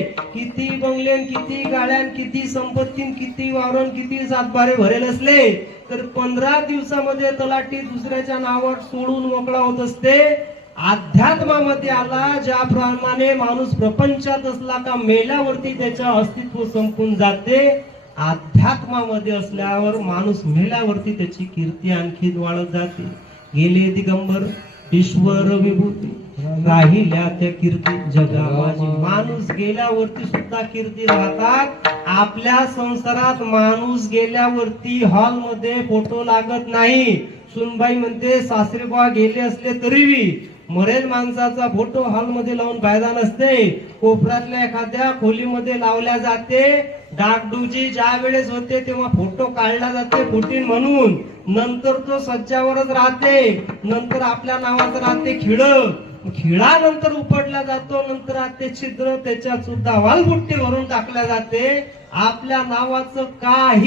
किती बंगल्यान, किती गाड्यान, किती संपत्तीन, किती वावरण, किती सातबारे भरेल असले तर 15 दिवसामध्ये तलाठी दुसऱ्याच्या नावावर सोडून मोकळा होत असते. अध्यात्मामध्ये आला ज्याप्रमाणे माणूस प्रपंचात असला का मेल्यावरती त्याचं अस्तित्व संपून जाते, अध्यात्मामध्ये असल्यावर माणूस मेल्यावरती त्याची कीर्ती आणखी वाढत जाते. गेले दिगंबर ईश्वर विभूती राहिल्या त्या कीर्ती जगा माझी. माणूस गेल्यावरती सुद्धा कीर्ती राहतात. आपल्या संसारात माणूस गेल्यावरती हॉल मध्ये फोटो लागत नाही. सुनबाई म्हणते सासरे बुवा गेले असले तरी मरेल माणसाचा फोटो हॉल मध्ये लावून फायदा नसते. कोपऱ्यातल्या एखाद्या खोलीमध्ये लावल्या जाते. डागडुजी ज्या वेळेस होते तेव्हा फोटो काढला जाते फुटीन म्हणून. नंतर तो सज्जावरच राहते. नंतर आपल्या नावाचं राहते खिळ. खिळानंतर उपडला जातो. नंतर ते छिद्र त्याच्यात सुद्धा वालबुट्टी भरून टाकल्या जाते. आपल्या नावाचं काही